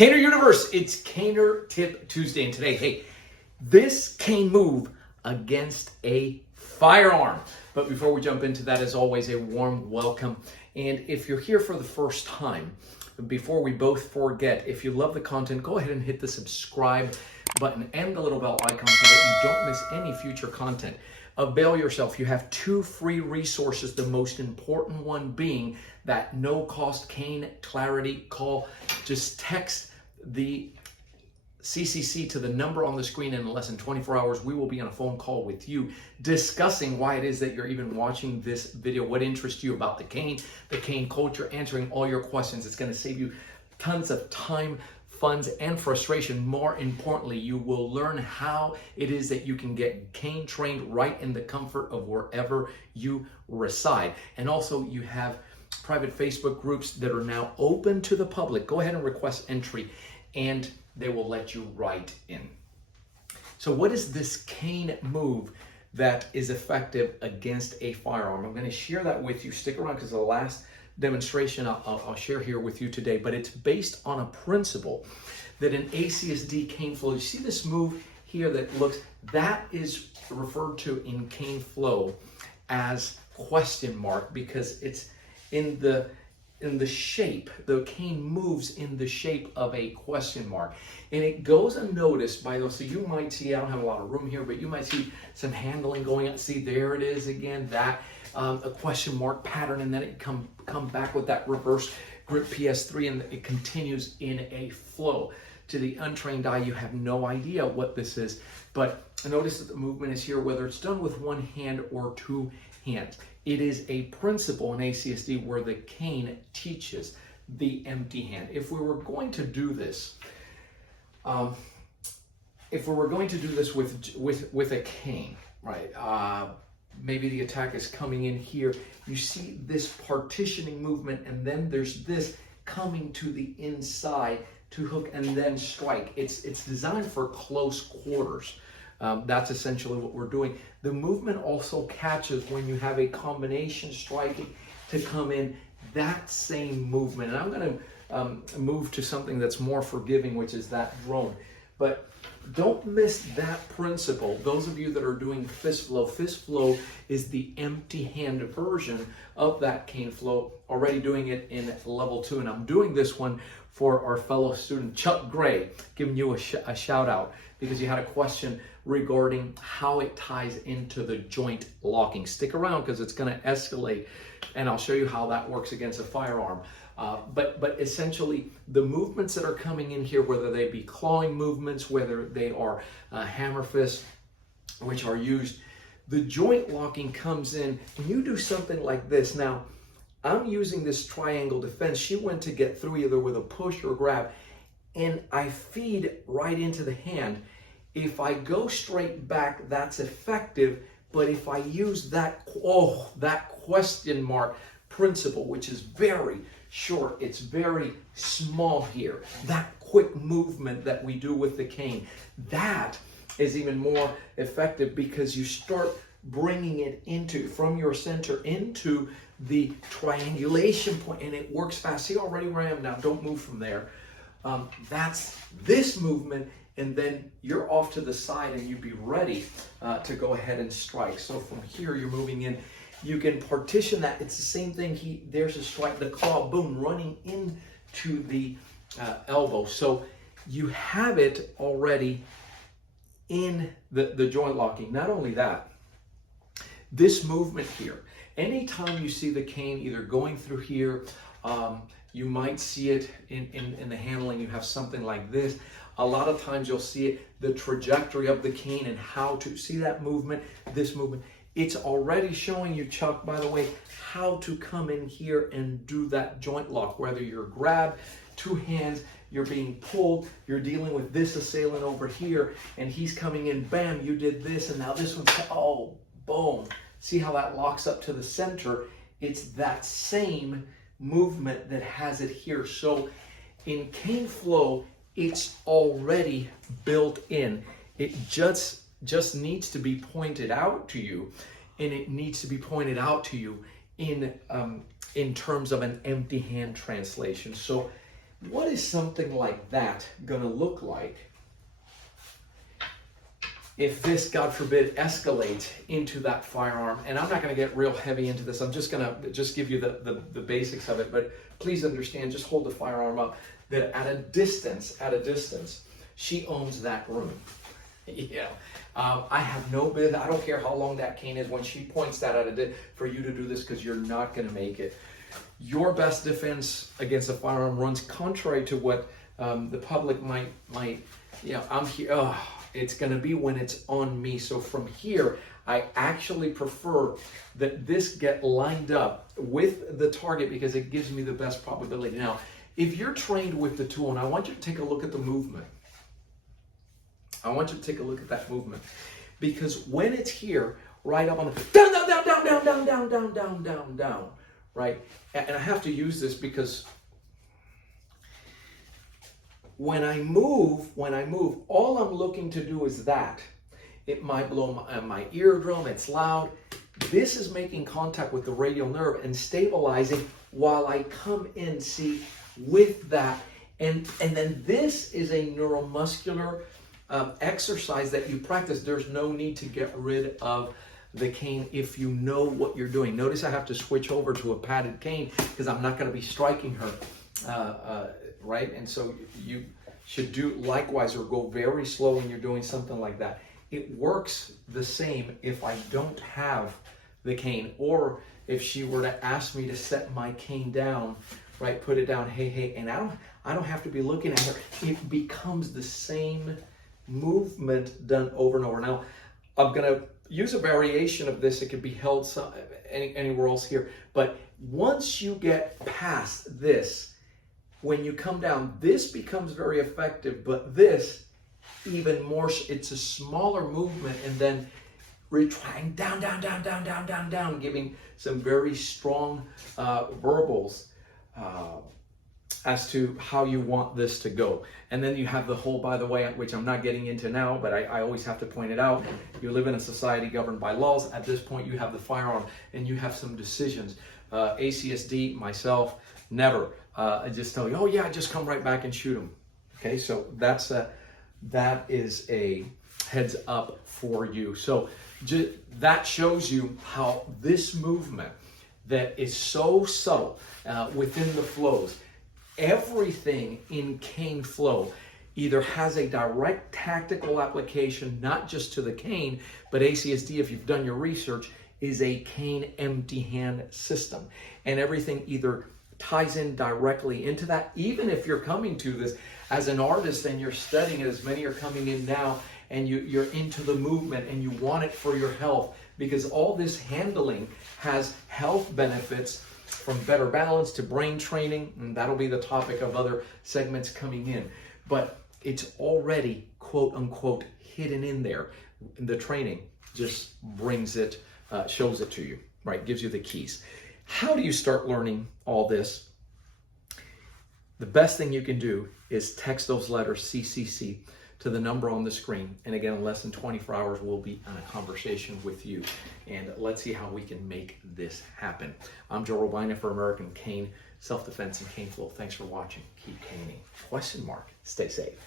Caner Universe, it's Caner Tip Tuesday, and today, hey, this cane move against a firearm. But before we jump into that, as always, a warm welcome. And if you're here for the first time, before we both forget, if you love the content, go ahead and hit the subscribe button and the little bell icon so that you don't miss any future content. Avail yourself. You have 2 free resources, the most important one being that no-cost cane clarity call. Just text the CCC to the number on the screen, and in less than 24 hours, we will be on a phone call with you discussing why it is that you're even watching this video, what interests you about the cane culture, answering all your questions. It's going to save you tons of time, funds, and frustration. More importantly, you will learn how it is that you can get cane trained right in the comfort of wherever you reside. And also, you have private Facebook groups that are now open to the public. Go ahead and request entry, and they will let you right in. So what is this cane move that is effective against a firearm? I'm going to share that with you. Stick around because the last demonstration I'll share here with you today, but it's based on a principle that in ACSD CaneFlow, you see this move here that is referred to in CaneFlow as question mark, because it's in the shape, the cane moves in the shape of a question mark. And it goes unnoticed by those. So you might see, I don't have a lot of room here, but you might see some handling going on. See, there it is again, that a question mark pattern, and then it come back with that reverse grip PS3, and it continues in a flow. To the untrained eye, you have no idea what this is, but notice that the movement is here, whether it's done with one hand or 2 hands. It is a principle in ACSD where the cane teaches the empty hand. If we were going to do this, with a cane, right? Maybe the attack is coming in here. You see this partitioning movement, and then there's this coming to the inside to hook and then strike. It's designed for close quarters. That's essentially what we're doing. The movement also catches when you have a combination striking to come in, that same movement. And I'm going to move to something that's more forgiving, which is that drone. But don't miss that principle. Those of you that are doing fist flow is the empty hand version of that CaneFlow, already doing it in level 2. And I'm doing this one for our fellow student, Chuck Gray, giving you a shout out because you had a question regarding how it ties into the joint locking. Stick around because it's going to escalate, and I'll show you how that works against a firearm. But essentially, the movements that are coming in here, whether they be clawing movements, whether they are hammer fists, which are used, the joint locking comes in, and you do something like this. Now, I'm using this triangle defense. She went to get through either with a push or grab, and I feed right into the hand. If I go straight back, that's effective. But if I use that question mark principle, which is very short, it's very small here, that quick movement that we do with the cane, that is even more effective because you start bringing it from your center into the triangulation point, and it works fast. See already where I am now, don't move from there. That's this movement, and then you're off to the side and you'd be ready to go ahead and strike. So from here, you're moving in. You can partition that. It's the same thing. There's a strike, the claw, boom, running into the elbow. So you have it already in the joint locking. Not only that, this movement here, anytime you see the cane either going through here, you might see it in the handling. You have something like this. A lot of times you'll see it, the trajectory of the cane and how to see that movement, this movement. It's already showing you, Chuck, by the way, how to come in here and do that joint lock. Whether you're grabbed, 2 hands, you're being pulled, you're dealing with this assailant over here, and he's coming in, bam, you did this, and now this one's, oh, boom. See how that locks up to the center? It's that same movement that has it here. So in CaneFlow, it's already built in. It just needs to be pointed out to you, and it needs to be pointed out to you in terms of an empty hand translation. So what is something like that going to look like if this, God forbid, escalates into that firearm? And I'm not going to get real heavy into this. I'm just going to give you the basics of it. But please understand, just hold the firearm up, that at a distance, she owns that room. Yeah. I have no business. I don't care how long that cane is when she points that at for you to do this, because you're not going to make it. Your best defense against a firearm runs contrary to what the public might, I'm here. It's going to be when it's on me. So from here, I actually prefer that this get lined up with the target, because it gives me the best probability. Now, if you're trained with the tool, and I want you to take a look at the movement. I want you to take a look at that movement, because when it's here, right up on the down, down, down, down, down, down, down, down, down, down, down, right? And I have to use this because when I move, all I'm looking to do is that. It might blow my eardrum, it's loud. This is making contact with the radial nerve and stabilizing while I come in, see, with that. And then this is a neuromuscular exercise that you practice. There's no need to get rid of the cane if you know what you're doing. Notice I have to switch over to a padded cane because I'm not going to be striking her, right? And so you should do likewise, or go very slow when you're doing something like that. It works the same if I don't have the cane, or if she were to ask me to set my cane down, right, put it down, hey, and I don't have to be looking at her. It becomes the same movement done over and over. Now, I'm going to use a variation of this. It could be held anywhere else here. But once you get past this, when you come down, this becomes very effective, but this even more. It's a smaller movement, and then retrying down, down, down, down, down, down, down, giving some very strong verbals as to how you want this to go. And then you have the whole, by the way, which I'm not getting into now, but I always have to point it out. You live in a society governed by laws. At this point, you have the firearm, and you have some decisions. ACSD, myself, never. I just tell you, oh yeah, just come right back and shoot them. Okay, so that is a heads up for you. So that shows you how this movement that is so subtle within the flows, everything in CaneFlow either has a direct tactical application, not just to the cane, but ACSD, if you've done your research, is a cane empty hand system. And everything either ties in directly into that. Even if you're coming to this as an artist and you're studying it, as many are coming in now, and you're into the movement and you want it for your health, because all this handling has health benefits, from better balance to brain training, and that'll be the topic of other segments coming in. But it's already, quote unquote, hidden in there. The training just brings it, shows it to you, right? Gives you the keys. How do you start learning all this? The best thing you can do is text those letters CCC to the number on the screen. And again, in less than 24 hours, we'll be on a conversation with you. And let's see how we can make this happen. I'm Joe Robaina for American Cane Self-Defense and CaneFlow. Thanks for watching. Keep caning. ? Stay safe.